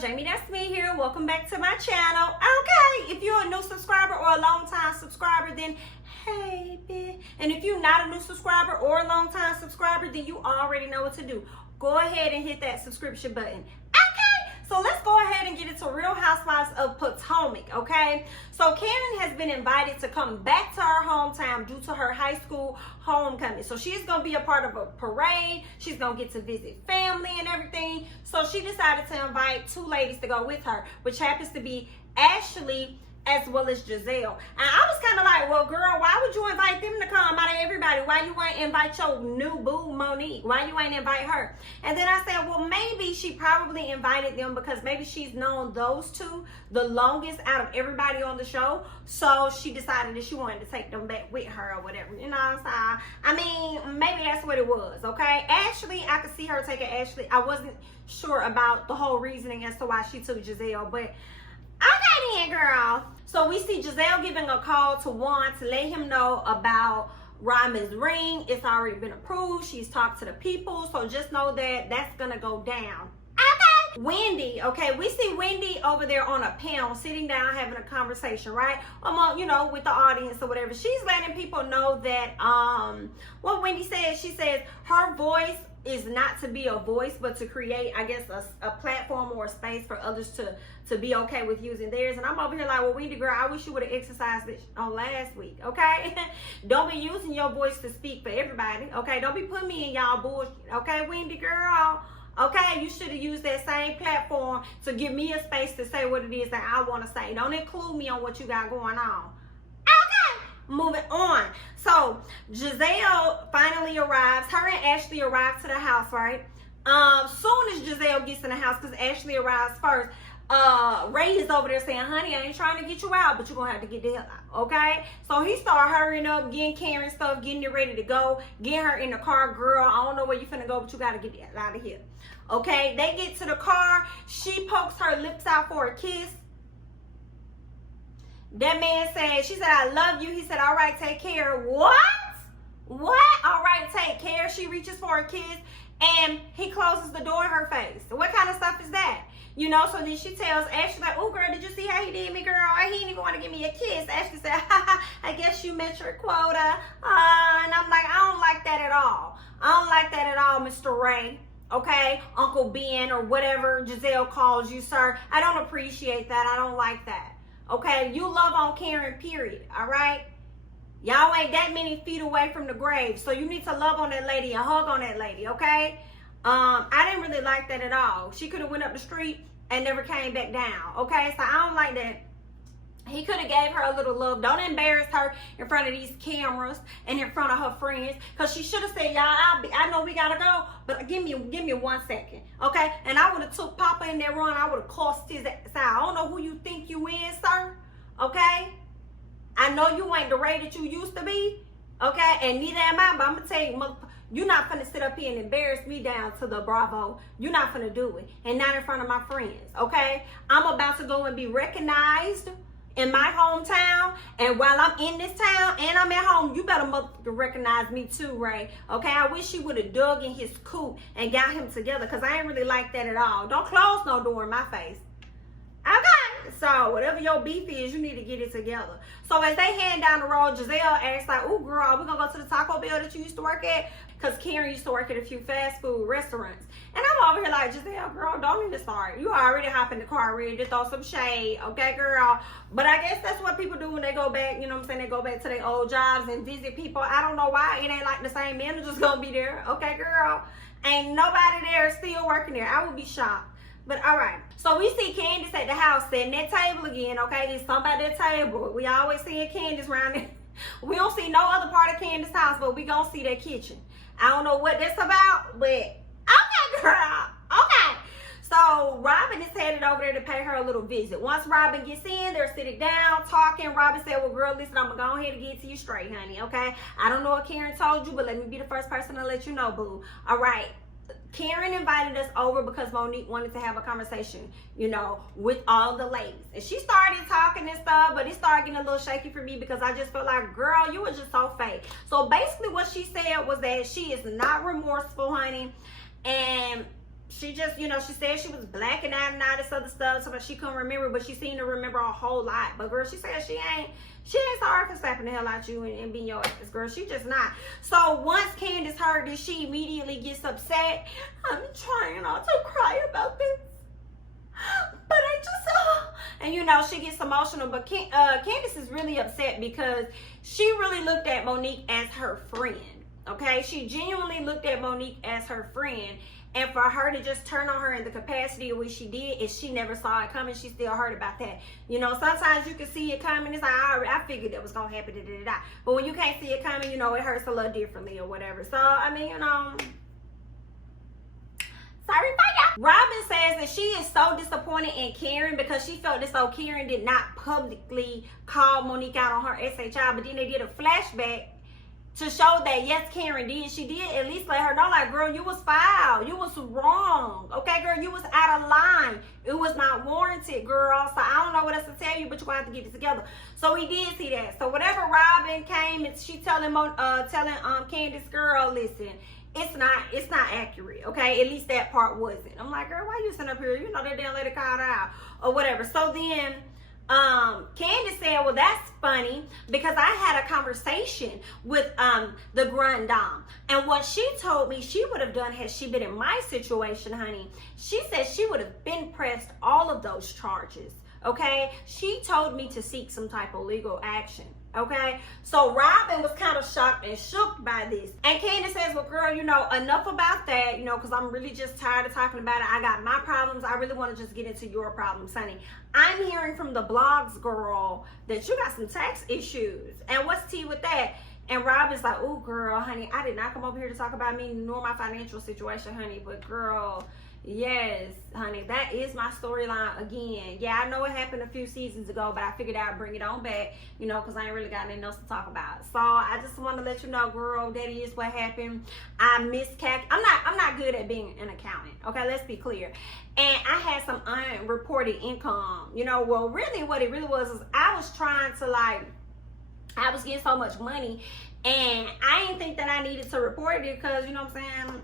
Jamie, that's me here. Welcome back to my channel. Okay, if you're a new subscriber or a long time subscriber, then hey, bitch. And if you're not a new subscriber or a long time subscriber, then you already know what to do. Go ahead and hit that subscription button. Okay, so let's go ahead and get into Real Housewives of Potomac, okay? So Karen has been invited to come back to her hometown due to her high school homecoming. So she's going to be a part of a parade. She's going to get to visit family and everything. So she decided to invite two ladies to go with her, which happens to be Ashley as well as Gizelle. And I was kind of like, well, girl, why would you invite them to come out of everybody? Why you ain't invite your new boo, Monique? Why you ain't invite her? And then I said, well, maybe she probably invited them because maybe she's known those two the longest out of everybody on the show. So she decided that she wanted to take them back with her or whatever. You know what I'm saying? I mean, maybe that's what it was, okay? Ashley, I could see her taking Ashley. I wasn't sure about the whole reasoning as to why she took Gizelle, but okay then, girl. So we see Gizelle giving a call to Juan to let him know about Robyn's ring. It's already been approved. She's talked to the people. So just know that that's going to go down. Okay. Wendy, okay, we see Wendy over there on a panel sitting down having a conversation, right? Among, you know, with the audience or whatever. She's letting people know that what Wendy says, she says her voice is not to be a voice, but to create, I guess, a platform or a space for others to be okay with using theirs. And I'm over here like, well, Wendy, girl, I wish you would have exercised it on last week, okay? Don't be using your voice to speak for everybody, okay? Don't be putting me in y'all bullshit, okay, Wendy, girl? Okay, you should have used that same platform to give me a space to say what it is that I want to say. Don't include me on what you got going on. Moving on. So Gizelle finally arrives. Her and Ashley arrive to the house, right? Soon as Gizelle gets in the house, because Ashley arrives first, Ray is over there saying, honey, I ain't trying to get you out, but you're going to have to get the hell out, okay? So he started hurrying up, getting Karen stuff, getting it ready to go, getting her in the car. Girl, I don't know where you finna go, but you got to get the hell out of here, okay? They get to the car. She pokes her lips out for a kiss. That man said, she said, I love you. He said, all right, take care. What? What? All right, take care. She reaches for a kiss and he closes the door in her face. What kind of stuff is that? You know, so then she tells Ashley, like, oh, girl, did you see how he did me, girl? He didn't even want to give me a kiss. Ashley said, I guess you met your quota. And I'm like, I don't like that at all. I don't like that at all, Mr. Ray. Okay, Uncle Ben or whatever Gizelle calls you, sir. I don't appreciate that. I don't like that. Okay, you love on Karen, period, all right? Y'all ain't that many feet away from the grave, so you need to love on that lady and hug on that lady, okay? I didn't really like that at all. She could have went up the street and never came back down, okay? So I don't like that. He could have gave her a little love. Don't embarrass her in front of these cameras and in front of her friends. Because she should have said, y'all, I know we got to go, but give me 1 second, okay? And I would have took Papa in that run. I would have cussed his ass out. I don't know who you think you is, sir, okay? I know you ain't the Ray that you used to be, okay? And neither am I, but I'm going to tell you, you're not going to sit up here and embarrass me down to the Bravo. You're not going to do it. And not in front of my friends, okay? I'm about to go and be recognized in my hometown, and while I'm in this town and I'm at home, you better recognize me too, Ray. Okay, I wish he would have dug in his coop and got him together, because I ain't really like that at all. Don't close no door in my face. Okay, so whatever your beef is, you need to get it together. So as they head down the road, Gizelle asks like, oh girl, we're gonna go to the Taco Bell that you used to work at? Because Karen used to work at a few fast food restaurants. And I'm over here like, Gizelle, girl, don't even start. You already hop in the car ready to throw some shade, okay, girl? But I guess that's what people do when they go back, you know what I'm saying? They go back to their old jobs and visit people. I don't know why. It ain't like the same manager's gonna be there, okay, girl? Ain't nobody there still working there. I would be shocked. But all right, so we see Candiace at the house setting that table again, okay? There's somebody at that table. We always see Candiace around there. We don't see no other part of Candiace's house, but we gonna see that kitchen. I don't know what that's about, but okay, girl, okay. So Robyn is headed over there to pay her a little visit. Once Robyn gets in, they're sitting down, talking. Robyn said, well, girl, listen, I'm going to go ahead and get to you straight, honey, okay? I don't know what Karen told you, but let me be the first person to let you know, boo. All right. Karen invited us over because Monique wanted to have a conversation, you know, with all the ladies. And she started talking and stuff, but it started getting a little shaky for me because I just felt like, girl, you were just so fake. So basically what she said was that she is not remorseful, honey. And she just, you know, she said she was blacking out and all this other stuff, so she couldn't remember, but she seemed to remember a whole lot. But girl, she said she ain't sorry for slapping the hell out you and being your ass, girl. She just not. So once Candiace heard this, she immediately gets upset. I'm trying not to cry about this, but I just and you know, she gets emotional. But Candiace is really upset because she really looked at Monique as her friend. Okay, she genuinely looked at Monique as her friend. And for her to just turn on her in the capacity of what she did, is she never saw it coming. She still heard about that. You know, sometimes you can see it coming. It's like, I figured that was going to happen. But when you can't see it coming, you know, it hurts a little differently or whatever. So, I mean, you know, sorry for ya. Robyn says that she is so disappointed in Karen because she felt as though Karen did not publicly call Monique out on her SHI. But then they did a flashback to show that, yes, Karen did. She did at least let her know, like, girl, you was foul. You was wrong. Okay, girl, you was out of line. It was not warranted, girl. So I don't know what else to tell you, but you're going to have to get it together. So we did see that. So whatever Robyn came and she telling Candiace, girl, listen, it's not accurate, okay? At least that part wasn't. I'm like, girl, why you sitting up here? You know they didn't let it call out or whatever. So then Candiace said, well, that's funny because I had a conversation with the Grand Dame, and what she told me she would have done had she been in my situation, honey, she said she would have been pressed all of those charges. Okay, she told me to seek some type of legal action. Okay, so Robyn was kind of shocked and shook by this, and Candiace says, well, girl, you know, enough about that, you know, because I'm really just tired of talking about it. I got my problems. I really want to just get into your problems, honey. I'm hearing from the blogs, girl, that you got some tax issues, and what's tea with that? And Robyn's like, oh, girl, honey, I did not come over here to talk about me nor my financial situation, honey, but girl, yes, honey, that is my storyline again. Yeah, I know it happened a few seasons ago, but I figured I'd bring it on back, you know, because I ain't really got anything else to talk about. So I just want to let you know, girl, that is what happened. I miscalculated. I'm not good at being an accountant. Okay, let's be clear. And I had some unreported income. You know, well, really, what it really was is I was trying to, like, I was getting so much money, and I didn't think that I needed to report it because, you know what I'm saying,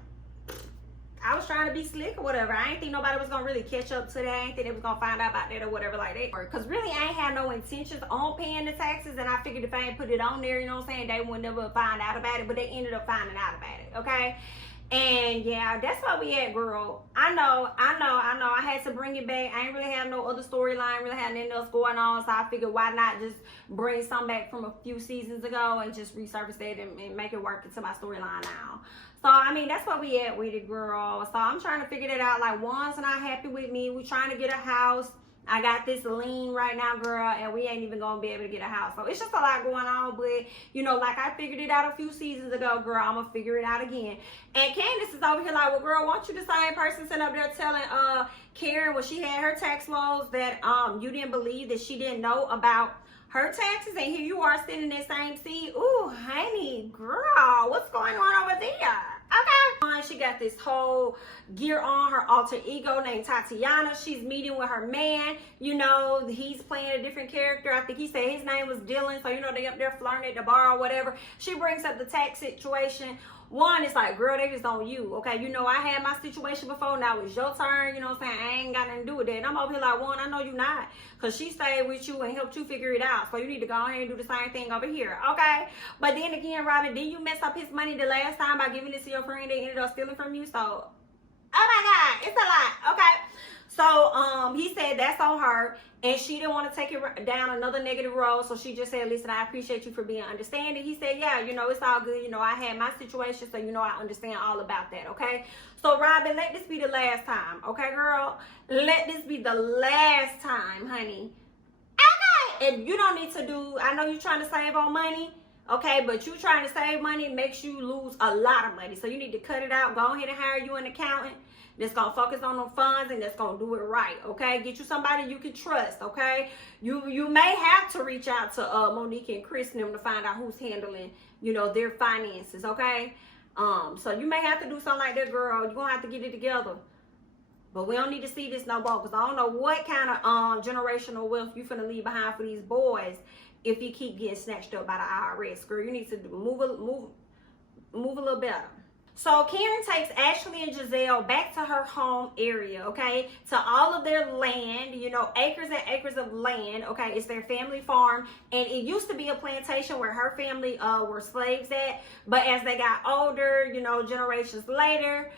I was trying to be slick or whatever. I didn't think nobody was gonna really catch up to that. I didn't think they was gonna find out about that or whatever like that. Because really, I ain't had no intentions on paying the taxes, and I figured if I ain't put it on there, you know what I'm saying, they would never find out about it. But they ended up finding out about it, okay? And yeah, that's where we at, girl. I know. I had to bring it back. I ain't really have no other storyline, really had nothing else going on. So I figured, why not just bring some back from a few seasons ago and just resurface that and make it work into my storyline now. So, I mean, that's where we at with it, girl. So I'm trying to figure that out. Like, one's not happy with me. We trying to get a house. I got this lien right now, girl, and we ain't even gonna be able to get a house. So it's just a lot going on, but you know, like I figured it out a few seasons ago, girl, I'm gonna figure it out again. And Candiace is over here like, well, girl, won't you the same person sitting up there telling Karen when she had her tax woes that you didn't believe that she didn't know about her taxes, and here you are sitting in that same seat. Ooh, honey, girl, what's going on over there? Okay. She got this whole gear on, her alter ego named Tatiana. She's meeting with her man. You know, he's playing a different character. I think he said his name was Dylan. So, you know, they up there flirting at the bar or whatever. She brings up the tax situation. One, it's like, girl, they just on you, okay? You know, I had my situation before. Now it's your turn. You know what I'm saying? I ain't got nothing to do with that. And I'm over here like, one, I know you not. Because she stayed with you and helped you figure it out. So you need to go ahead and do the same thing over here, okay? But then again, Robyn, didn't you mess up his money the last time by giving it to your friend that ended up stealing from you? So, oh my God, it's a lot, okay? So, he said that's on her, and she didn't want to take it down another negative road, so she just said, listen, I appreciate you for being understanding. He said, yeah, you know, it's all good. You know, I had my situation, so, you know, I understand all about that, okay? So, Robyn, let this be the last time, okay, girl? Let this be the last time, honey. Okay? And you don't need to do, I know you're trying to save on money, okay, but you trying to save money makes you lose a lot of money, so you need to cut it out. Go ahead and hire you an accountant that's going to focus on the funds and that's going to do it right, okay? Get you somebody you can trust, okay? You may have to reach out to Monique and Kris and them to find out who's handling, you know, their finances, okay? So you may have to do something like that, girl. You're going to have to get it together. But we don't need to see this no more, because I don't know what kind of generational wealth you finna leave behind for these boys if you keep getting snatched up by the IRS, girl. You need to move a little better. So Karen takes Ashley and Gizelle back to her home area, okay? To all of their land, you know, acres and acres of land, okay? It's their family farm. And it used to be a plantation where her family were slaves at. But as they got older, you know, generations later,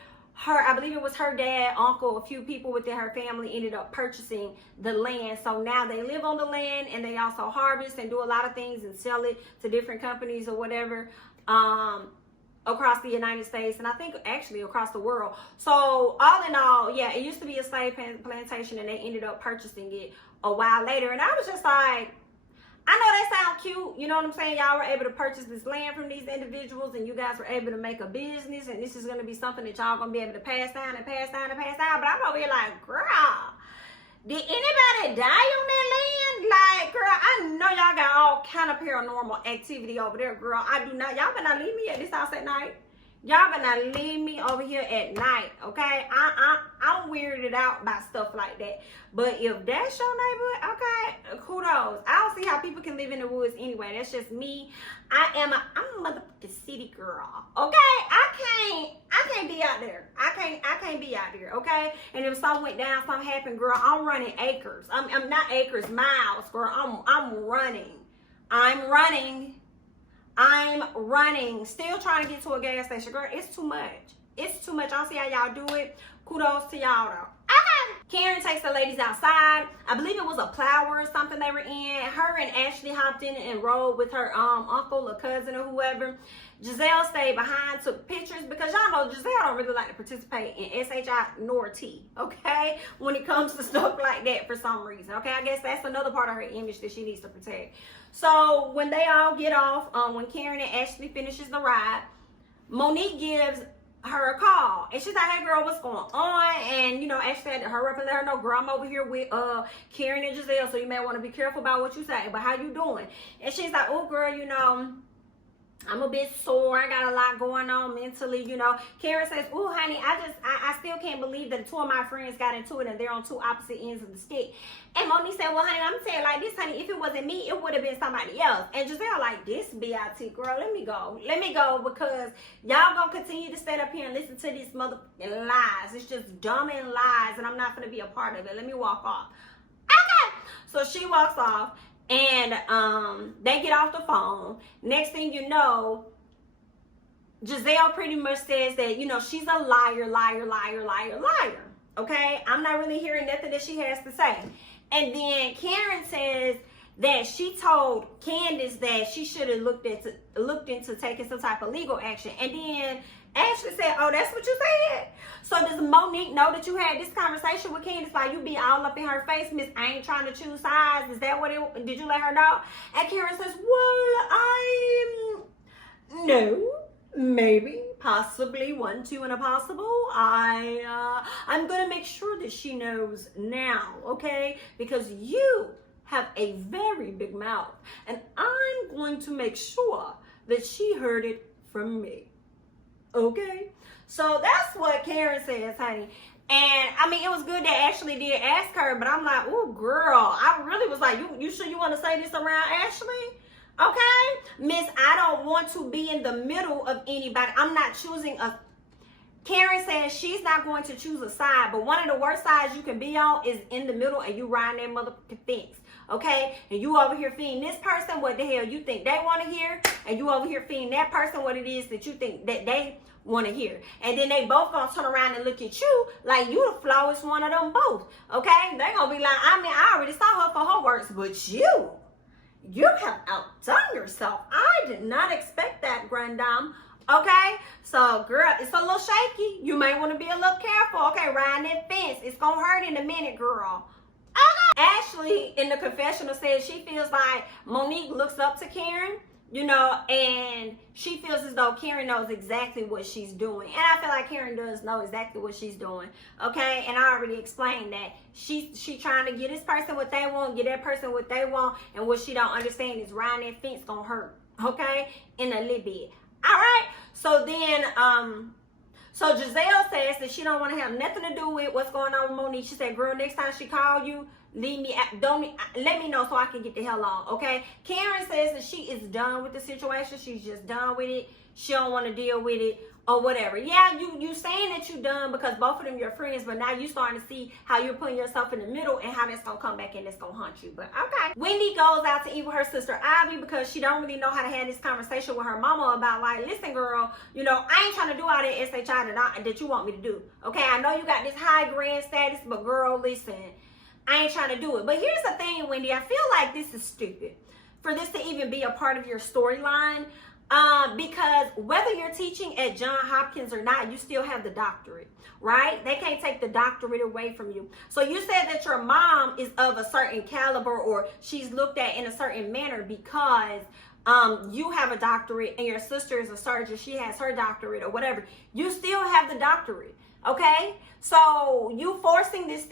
I believe it was her dad, uncle, a few people within her family ended up purchasing the land. So now they live on the land and they also harvest and do a lot of things and sell it to different companies or whatever. Across the United States, and I think actually across the world. So all in all, yeah, it used to be a slave plantation and they ended up purchasing it a while later. And I was just like, I know that sounds cute, you know what I'm saying? Y'all were able to purchase this land from these individuals and you guys were able to make a business, and this is going to be something that y'all going to be able to pass down and pass down and pass down. But I'm over here like, girl, did anybody die on that land? Like, girl, I know y'all got all kind of paranormal activity over there, girl. I do not. Y'all better not leave me at this house at night. Y'all better not leave me over here at night, okay? I'm weirded out by stuff like that. But if that's your neighborhood, okay, kudos. I don't see how people can live in the woods anyway. That's just me. I'm a motherfucking city girl, okay? I can't be out there. I can't be out there, okay? And if something went down, something happened, girl, I'm running acres. I'm not acres, miles, girl. I'm running. I'm running, still trying to get to a gas station. Girl, it's too much. It's too much. I don't see how y'all do it. Kudos to y'all though. Okay. Karen takes the ladies outside. I believe it was a plow or something they were in. Her and Ashley hopped in and rode with her uncle or cousin or whoever. Gizelle stayed behind, took pictures, because y'all know Gizelle don't really like to participate in SHI nor T, okay? When it comes to stuff like that for some reason, okay? I guess that's another part of her image that she needs to protect. So when they all get off, when Karen and Ashley finishes the ride, Monique gives her a call. And she's like, hey girl, what's going on? And you know, Ashley had to hurry up and let her know, girl, I'm over here with Karen and Gizelle, so you may want to be careful about what you say, but how you doing? And she's like, oh girl, you know, I'm a bit sore. I got a lot going on mentally, you know. Karen says, oh, honey, I still can't believe that two of my friends got into it and they're on two opposite ends of the stick. And Monique said, well, honey, I'm saying like this, honey, if it wasn't me, it would have been somebody else. And Gizelle like, this BIT, girl, let me go. Let me go, because y'all gonna continue to stand up here and listen to these motherfucking lies. It's just dumb and lies, and I'm not gonna be a part of it. Let me walk off. Okay. So she walks off. And they get off the phone. Next thing you know, Gizelle pretty much says that, you know, she's a liar. Okay? I'm not really hearing nothing that she has to say. And then Karen says that she told Candiace that she should have looked into taking some type of legal action. And then Ashley said, oh, that's what you said? So does Monique know that you had this conversation with Candiace? Like, you be all up in her face, miss, I ain't trying to choose sides. Is that what did you let her know? And Karen says, well, no, maybe, possibly, 1, 2, and a possible. I'm going to make sure that she knows now, okay? Because you have a very big mouth. And I'm going to make sure that she heard it from me. Okay, so that's what Karen says, honey. And I mean, it was good that Ashley did ask her, but I'm like, oh girl, I really was like, you sure you want to say this around Ashley? Okay, miss, I don't want to be in the middle of anybody. I'm not choosing a. Karen says she's not going to choose a side, but one of the worst sides you can be on is in the middle, and you riding that motherfucking fence. Okay, and you over here feeding this person what the hell you think they want to hear, and you over here feeding that person what it is that you think that they want to hear. And then they both gonna turn around and look at you like you the flawless one of them both. Okay, they gonna be like, I mean, I already saw her for her works, but you have outdone yourself. I did not expect that, grand dame. Okay, so girl, it's a little shaky. You may want to be a little careful. Okay, riding that fence, it's gonna hurt in a minute, girl. Ashley in the confessional says she feels like Monique looks up to Karen, you know, and she feels as though Karen knows exactly what she's doing. And I feel like Karen does know exactly what she's doing, okay? And I already explained that. She trying to get this person what they want, get that person what they want, and what she don't understand is riding that fence gonna hurt, okay? In a little bit. All right? So then, so Gizelle says that she don't want to have nothing to do with what's going on with Monique. She said, girl, next time she call you, let me know so I can get the hell on, okay? Karen says that she is done with the situation. She's just done with it. she don't want to deal with it or whatever. Yeah, you saying that you done because both of them your friends, but now you starting to see how you're putting yourself in the middle and how that's gonna come back and it's gonna haunt you. But okay. Wendy goes out to eat with her sister Ivy because she don't really know how to have this conversation with her mama about like, listen girl, you know, I ain't trying to do all that SHI that you want me to do. Okay, I know you got this high grand status, but girl, listen, I ain't trying to do it. But here's the thing, Wendy, I feel like this is stupid for this to even be a part of your storyline. Because whether you're teaching at Johns Hopkins or not, you still have the doctorate, right? They can't take the doctorate away from you. So you said that your mom is of a certain caliber or she's looked at in a certain manner because you have a doctorate and your sister is a surgeon, she has her doctorate or whatever. You still have the doctorate, okay? So you forcing this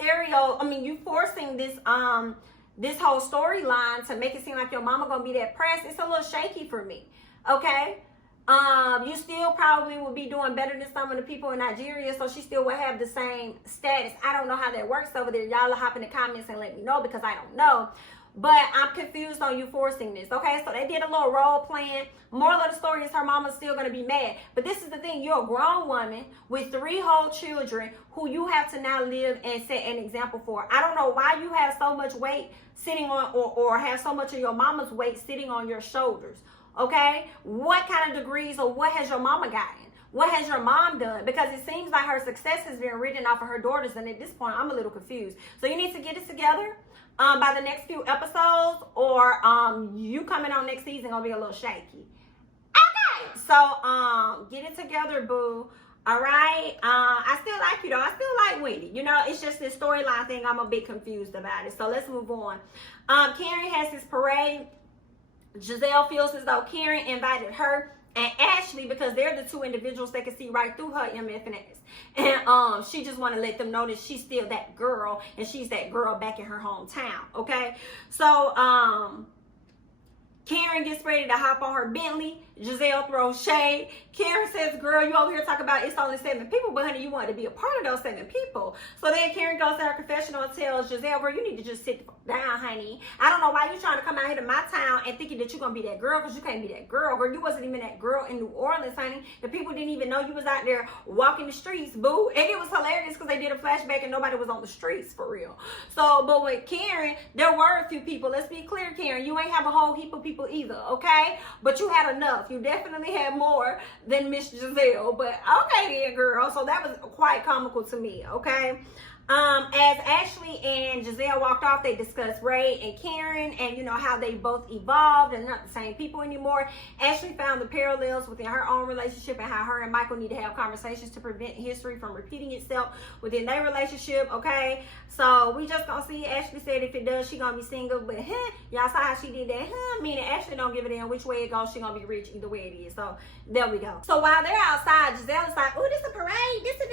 this whole storyline to make it seem like your mama gonna be that pressed, it's a little shaky for me. Okay, you still probably will be doing better than some of the people in Nigeria, so she still will have the same status. I don't know how that works over there. Y'all will hop in the comments and let me know because I don't know. But I'm confused on you forcing this. Okay, so they did a little role playing. Moral of the story is her mama's still gonna be mad. But this is the thing: you're a grown woman with 3 whole children who you have to now live and set an example for. I don't know why you have so much weight sitting on, or have so much of your mama's weight sitting on your shoulders. Okay, what kind of degrees or what has your mama gotten? What has your mom done? Because it seems like her success has been written off of her daughters, and at this point, I'm a little confused. So you need to get it together by the next few episodes, or you coming on next season gonna be a little shaky. Okay, so get it together, boo. All right, I still like you though. I still like Wendy. You know, it's just this storyline thing. I'm a bit confused about it. So let's move on. Karen has his parade. Gizelle feels as though Karen invited her and Ashley because they're the 2 individuals that can see right through her MFNS. And she just want to let them know that she's still that girl and she's that girl back in her hometown. Okay, so Karen gets ready to hop on her Bentley. Gizelle throws shade. Karen says, girl, you over here talking about it's only 7 people, but honey, you wanted to be a part of those 7 people. So then Karen goes to her confessional and tells Gizelle, girl, you need to just sit down, honey. I don't know why you trying to come out here to my town and thinking that you're going to be that girl, because you can't be that girl. Girl, you wasn't even that girl in New Orleans, honey. The people didn't even know you was out there walking the streets, boo. And it was hilarious because they did a flashback and nobody was on the streets for real. So, but with Karen, there were a few people. Let's be clear, Karen. You ain't have a whole heap of people either, okay? But you had enough. You definitely had more than Miss Gizelle, but okay then, girl. So that was quite comical to me, okay? As Ashley and Gizelle walked off, they discussed Ray and Karen and, you know, how they both evolved and not the same people anymore. Ashley found the parallels within her own relationship and how her and Michael need to have conversations to prevent history from repeating itself within their relationship, okay? So we just gonna see. Ashley said if it does, she gonna be single, but y'all saw how she did that, meaning Ashley don't give a damn which way it goes, she gonna be rich either way it is. So there we go. So while they're outside, Gizelle is like, oh, this a parade, this a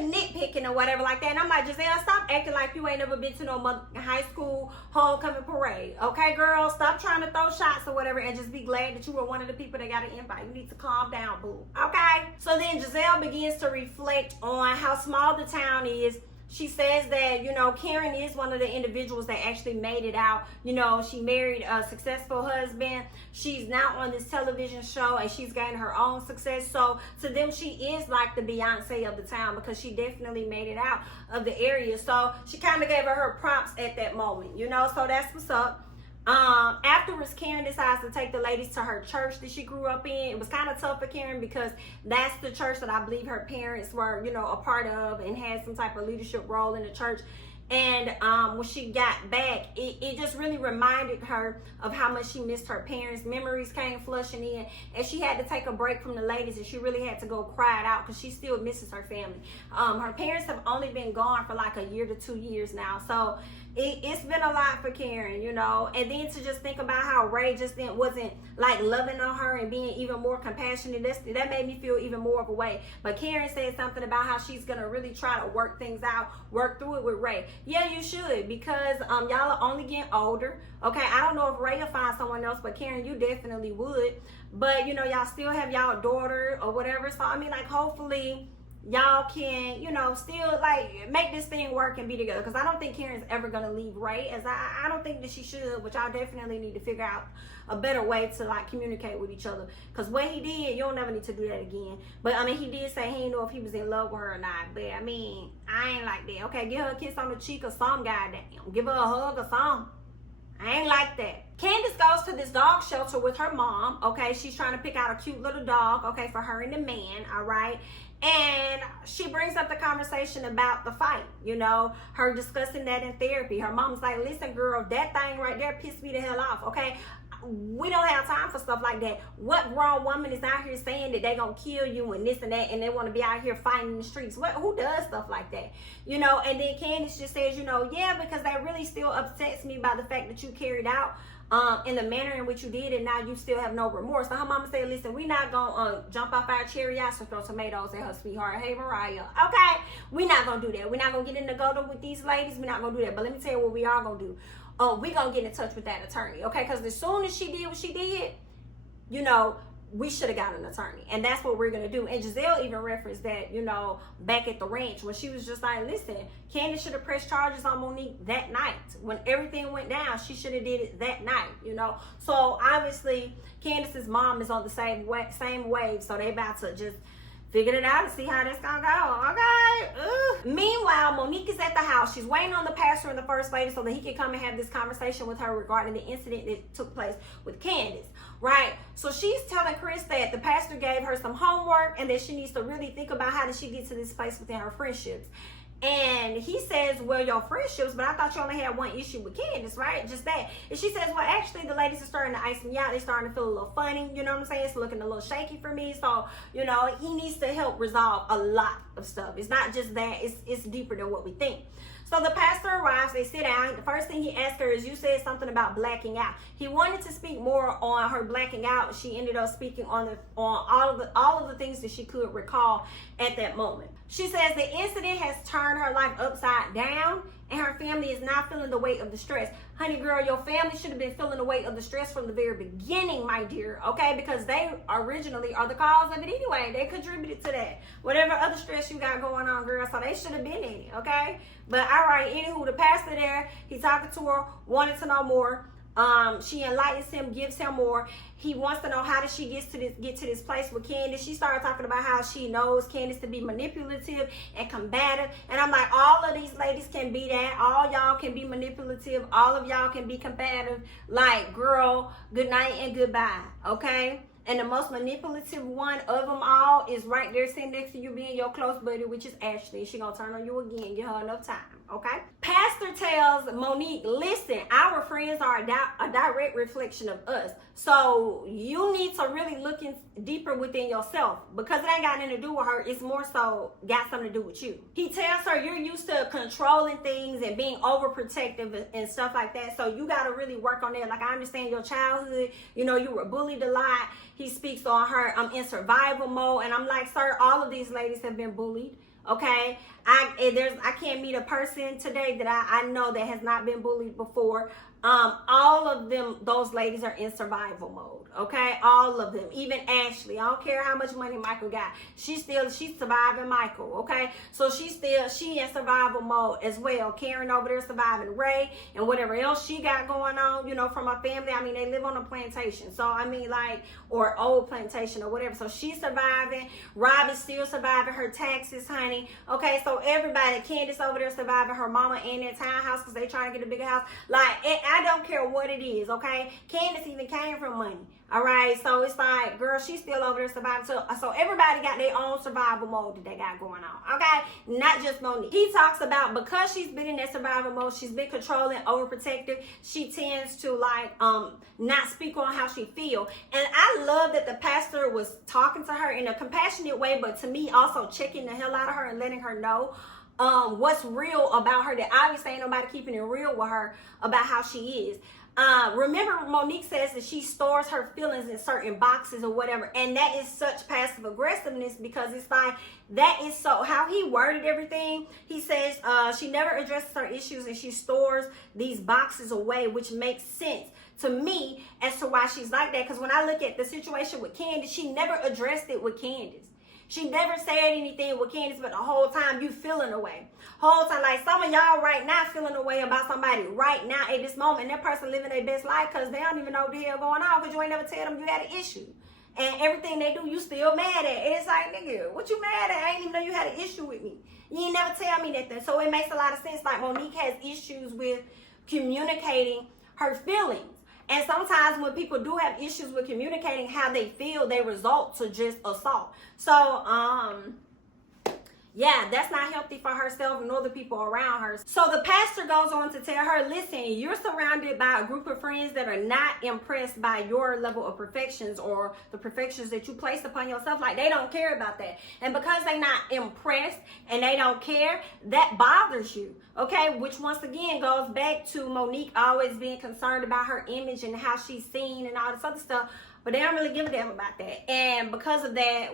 nitpicking or whatever like that. And I'm like, Gizelle, stop acting like you ain't never been to no high school homecoming parade. Okay, girl? Stop trying to throw shots or whatever and just be glad that you were one of the people that got an invite. You need to calm down, boo. Okay? So then Gizelle begins to reflect on how small the town is. She says that, you know, Karen is one of the individuals that actually made it out. You know, she married a successful husband. She's now on this television show and she's gained her own success. So to them, she is like the Beyonce of the town because she definitely made it out of the area. So she kind of gave her props at that moment, you know, so that's what's up. Afterwards, Karen decides to take the ladies to her church that she grew up in. It was kind of tough for Karen because that's the church that I believe her parents were, you know, a part of and had some type of leadership role in the church. And when she got back, it just really reminded her of how much she missed her parents. Memories came flushing in, and she had to take a break from the ladies, and she really had to go cry it out because she still misses her family. Her parents have only been gone for like 1 year to 2 years now, so it's been a lot for Karen, you know. And then to just think about how Ray just wasn't like loving on her and being even more compassionate, that made me feel even more of a way. But Karen said something about how she's gonna really try to work things out, work through it with Ray. Yeah, you should, because y'all are only getting older. Okay, I don't know if Ray will find someone else, but Karen, you definitely would. But you know, y'all still have y'all daughter or whatever. So I mean, like, hopefully y'all can, you know, still like make this thing work and be together. Because I don't think Karen's ever gonna leave Ray, as I don't think that she should, which I definitely need to figure out a better way to like communicate with each other. Because what he did, you don't never need to do that again. But I mean, he did say he didn't know if he was in love with her or not. But I mean, I ain't like that. Okay, give her a kiss on the cheek or some, goddamn. Give her a hug or something. I ain't like that. Candiace goes to this dog shelter with her mom. Okay, she's trying to pick out a cute little dog, okay, for her and the man, all right? And she brings up the conversation about the fight, you know, her discussing that in therapy. Her mom's like, listen, girl, that thing right there pissed me the hell off, okay? We don't have time for stuff like that. What grown woman is out here saying that they gonna kill you and this and that, and they want to be out here fighting in the streets? Who does stuff like that? You know, and then Candiace just says, you know, yeah, because that really still upsets me by the fact that you carried out in the manner in which you did, and now you still have no remorse. So her mama said, listen, we not gonna jump off our cherry ass and throw tomatoes at her, sweetheart. Hey, Mariah, okay, we not gonna do that. We're not gonna get in the go with these ladies. We're not gonna do that. But let me tell you what we are gonna do. We gonna get in touch with that attorney, okay? Because as soon as she did what she did, you know, we should have got an attorney, and that's what we're gonna do. And Gizelle even referenced that, you know, back at the ranch when she was just like, listen, Candiace should have pressed charges on Monique that night. When everything went down, she should have did it that night, you know? So obviously Candiace's mom is on the same wave, so they about to just figure it out and see how this gonna go, okay? Ugh. Meanwhile, Monique is at the house. She's waiting on the pastor and the first lady so that he can come and have this conversation with her regarding the incident that took place with Candiace, right? So she's telling Kris that the pastor gave her some homework and that she needs to really think about how did she get to this place within her friendships. And he says, well, your friendships, but I thought you only had one issue with Candiace, right? Just that. And she says, well, actually, the ladies are starting to ice me out. They're starting to feel a little funny. You know what I'm saying? It's looking a little shaky for me. So, you know, he needs to help resolve a lot of stuff. It's not just that. It's deeper than what we think. So the pastor arrives, they sit down. The first thing he asked her is, you said something about blacking out. He wanted to speak more on her blacking out. She ended up speaking on all of the things that she could recall at that moment. She says the incident has turned her life upside down, and her family is not feeling the weight of the stress. Honey girl, your family should have been feeling the weight of the stress from the very beginning, my dear, okay? Because they originally are the cause of it anyway. They contributed to that. Whatever other stress you got going on, girl, so they should have been in it, okay? But all right, anywho, the pastor there, he's talking to her, wanted to know more. She enlightens him, gives him more. He wants to know how did she get to this place with Candiace. She started talking about how she knows Candiace to be manipulative and combative. And I'm like, all of these ladies can be that. All y'all can be manipulative. All of y'all can be combative. Like, girl, good night and goodbye, okay? And the most manipulative one of them all is right there sitting next to you being your close buddy, which is Ashley. She gonna turn on you again. Give her enough time, okay? Pastor tells Monique, listen, our friends are a direct reflection of us. So you need to really look in deeper within yourself, because it ain't got nothing to do with her. It's more so got something to do with you. He tells her you're used to controlling things and being overprotective and stuff like that. So you got to really work on that. Like, I understand your childhood. You know, you were bullied a lot. He speaks on her, I'm in survival mode. And I'm like, sir, all of these ladies have been bullied. Okay, I can't meet a person today that I know that has not been bullied before. All of them, those ladies are in survival mode. Okay, all of them, even Ashley. I don't care how much money Michael got. She's surviving Michael. Okay, so she in survival mode as well. Karen over there surviving Ray and whatever else she got going on, you know, from her family. I mean, they live on a plantation, so I mean, like, or old plantation or whatever. So she's surviving. Robyn's still surviving her taxes, honey. Okay, so everybody, Candiace over there surviving her mama and their townhouse because they trying to get a bigger house. Like, I don't care what it is, okay? Candiace even came from money, all right? So it's like, girl, she's still over there surviving. So everybody got their own survival mode that they got going on, okay? Not just Monique. He talks about because she's been in that survival mode, she's been controlling, overprotective. She tends to, like, not speak on how she feel. And I love that the pastor was talking to her in a compassionate way, but to me also checking the hell out of her and letting her know what's real about her, that obviously ain't nobody keeping it real with her about how she is. Remember, Monique says that she stores her feelings in certain boxes or whatever, and that is such passive aggressiveness, because it's like, that is so, how he worded everything, he says she never addresses her issues and she stores these boxes away, which makes sense to me as to why she's like that. Because when I look at the situation with Candiace, she never addressed it with Candiace. She never said anything with Candiace, but the whole time you feeling away. Whole time, like some of y'all right now feeling away about somebody right now at this moment. And that person living their best life because they don't even know what the hell going on because you ain't never tell them you had an issue. And everything they do, you still mad at. And it's like, nigga, what you mad at? I ain't even know you had an issue with me. You ain't never tell me nothing. So it makes a lot of sense. Like Monique has issues with communicating her feelings. And sometimes when people do have issues with communicating how they feel, they result to just assault. So, yeah, that's not healthy for herself nor the people around her. So the pastor goes on to tell her, listen, you're surrounded by a group of friends that are not impressed by your level of perfections or the perfections that you place upon yourself. Like, they don't care about that. And because they're not impressed and they don't care, that bothers you, okay? Which once again goes back to Monique always being concerned about her image and how she's seen and all this other stuff. But they don't really give a damn about that. And because of that,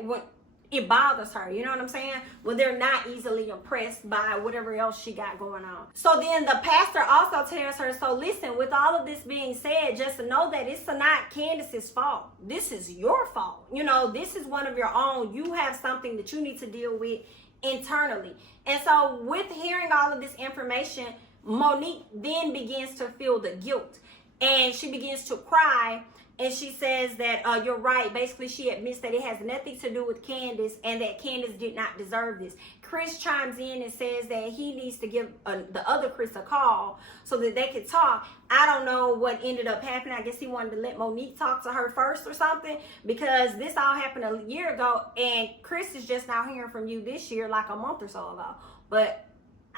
it bothers her, you know what I'm saying? Well, they're not easily impressed by whatever else she got going on. So then the pastor also tells her, so listen, with all of this being said, just know that it's not Candiace's fault. This is your fault. You know, this is one of your own. You have something that you need to deal with internally. And so with hearing all of this information, Monique then begins to feel the guilt. And she begins to cry. And she says that you're right. Basically, she admits that it has nothing to do with Candiace and that Candiace did not deserve this. Kris chimes in and says that he needs to give the other Kris a call so that they could talk. I don't know what ended up happening. I guess he wanted to let Monique talk to her first or something because this all happened a year ago. And Kris is just now hearing from you this year like a month or so ago. But,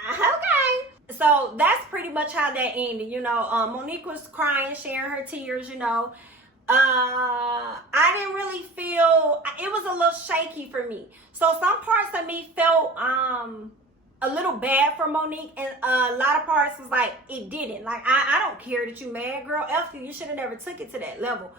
okay. So that's pretty much how that ended. You know, Monique was crying, sharing her tears, you know. I didn't really feel, it was a little shaky for me. So some parts of me felt a little bad for Monique, and a lot of parts was like, it didn't. Like, I don't care that you mad, girl. F you should have never took it to that level.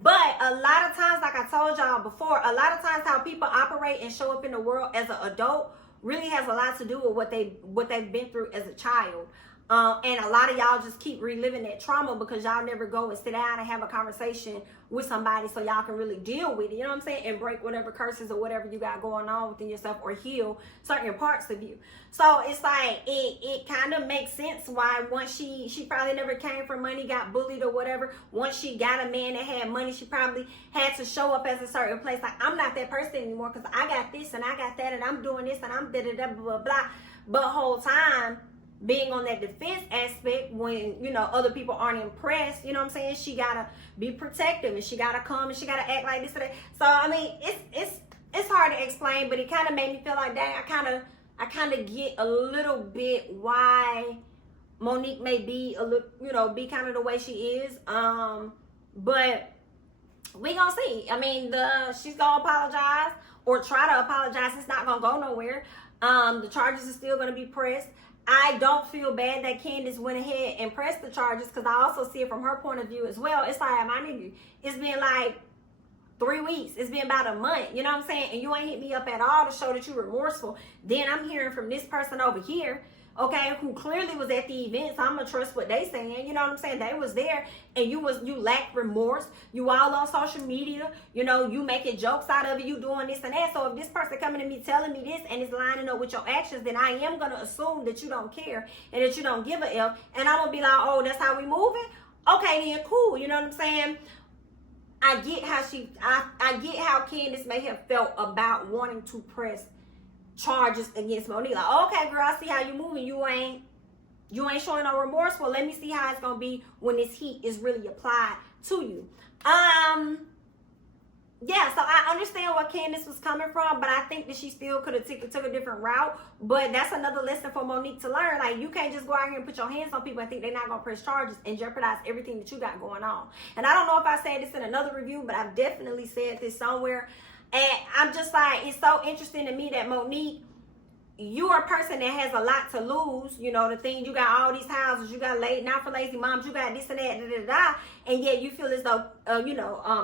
But a lot of times, like I told y'all before, a lot of times how people operate and show up in the world as an adult really has a lot to do with what they've been through as a child. And a lot of y'all just keep reliving that trauma because y'all never go and sit down and have a conversation with somebody so y'all can really deal with it, you know what I'm saying, and break whatever curses or whatever you got going on within yourself or heal certain parts of you. So it's like it kind of makes sense why once she probably never came from money, got bullied or whatever. Once she got a man that had money, she probably had to show up as a certain place. Like, I'm not that person anymore because I got this and I got that and I'm doing this and I'm da-da-da blah blah. But whole time being on that defense aspect when, you know, other people aren't impressed, you know what I'm saying? She gotta be protective and she gotta come and she gotta act like this or that. So I mean, it's hard to explain, but it kind of made me feel like, dang, I kind of get a little bit why Monique may be a little, you know, be kind of the way she is. But we gonna see. I mean, she's gonna apologize or try to apologize. It's not gonna go nowhere. The charges are still gonna be pressed. I don't feel bad that Candiace went ahead and pressed the charges because I also see it from her point of view as well. It's like, my nigga, it's been like 3 weeks. It's been about a month, you know what I'm saying? And you ain't hit me up at all to show that you're remorseful. Then I'm hearing from this person over here, okay, who clearly was at the event, so I'm gonna trust what they saying, you know what I'm saying? They was there and you lacked remorse. You all on social media, you know, you making jokes out of it, you doing this and that. So if this person coming to me telling me this and it's lining up with your actions, then I am gonna assume that you don't care and that you don't give a F. And I'm gonna be like, oh, that's how we moving? Okay, then cool, you know what I'm saying? I get how I get how Candiace may have felt about wanting to press charges against Monique. Like, okay, girl, I see how you moving. You ain't showing no remorse. Well, let me see how it's gonna be when this heat is really applied to you. Yeah, so I understand where Candiace was coming from, but I think that she still could have took a different route. But that's another lesson for Monique to learn. Like, you can't just go out here and put your hands on people and think they're not gonna press charges and jeopardize everything that you got going on. And I don't know if I said this in another review, but I've definitely said this somewhere. And I'm just like, it's so interesting to me that Monique, you are a person that has a lot to lose. You know, the thing, you got all these houses, you got not for lazy moms, you got this and that, and yet you feel as though,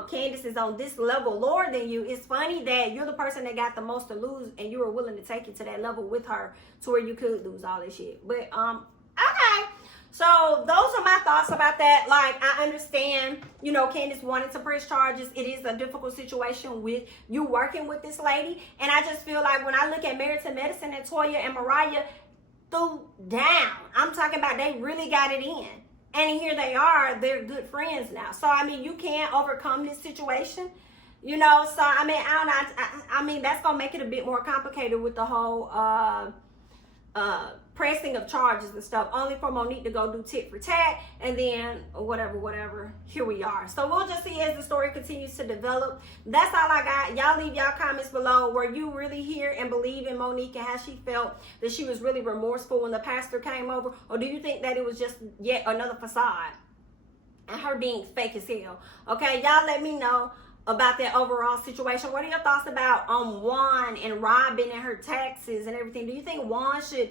Candiace is on this level lower than you. It's funny that you're the person that got the most to lose and you were willing to take it to that level with her to where you could lose all this shit. But, okay. So those are my thoughts about that. Like, I understand, you know, Candiace wanted to press charges. It is a difficult situation with you working with this lady. And I just feel like when I look at Married to Medicine and Toya and Mariah threw down, I'm talking about they really got it in. And here they are, they're good friends now. So, I mean, you can't overcome this situation. You know, so, I mean, I mean, that's going to make it a bit more complicated with the whole pressing of charges and stuff, only for Monique to go do tit for tat, and then whatever, here we are. So we'll just see as the story continues to develop. That's all I got. Y'all leave y'all comments below. Were you really here and believe in Monique and how she felt that she was really remorseful when the pastor came over, or do you think that it was just yet another facade and her being fake as hell? Okay, y'all let me know about that overall situation. What are your thoughts about Juan and Robyn and her taxes and everything? Do you think Juan should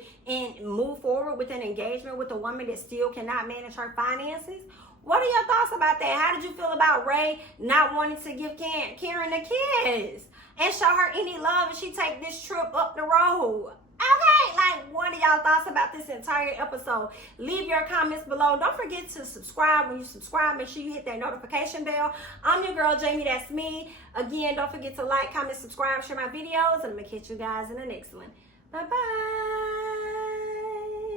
move forward with an engagement with a woman that still cannot manage her finances? What are your thoughts about that? How did you feel about Ray not wanting to give Karen a kiss and show her any love and she take this trip up the road? Okay, like, what are y'all thoughts about this entire episode? Leave your comments below. Don't forget to subscribe. When you subscribe, make sure you hit that notification bell. I'm your girl, Jamie. That's me. Again, don't forget to like, comment, subscribe, share my videos, and I'm going to catch you guys in the next one. Bye-bye.